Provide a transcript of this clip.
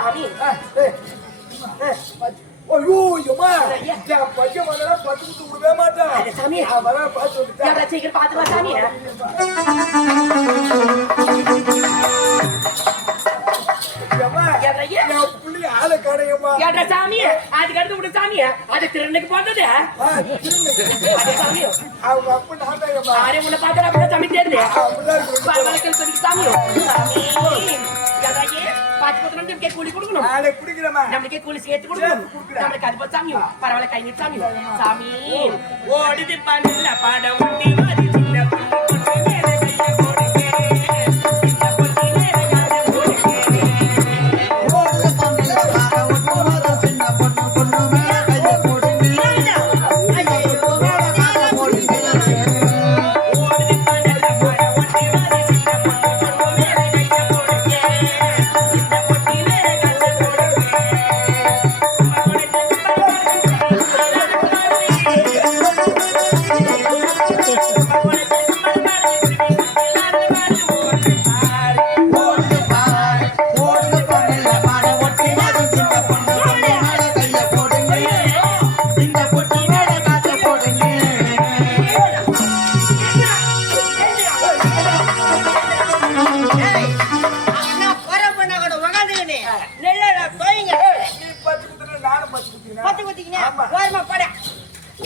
சாமி. ஐயோ ஐயா. என் பையன் வந்தா பத்து குத்து விடவே மாட்டான். சாமி. அவன் பார்த்து வந்துட்டான். எவ்வளோ சீக்கிரம் பார்த்து வா சாமி. அது அது சாமி. அவங்க அப்ப நான் சாமி தெரியுது அப்படிதான் நம்மளுக்கே அது சாமி பரவாயில்ல சாமி சாமி படம் மதிச்சு நெல்ல தோயுங்க பத்து குத்துறேன் நானும் பத்து குத்துறேன் பத்து குத்திக்கிங்க ஓரமா படம்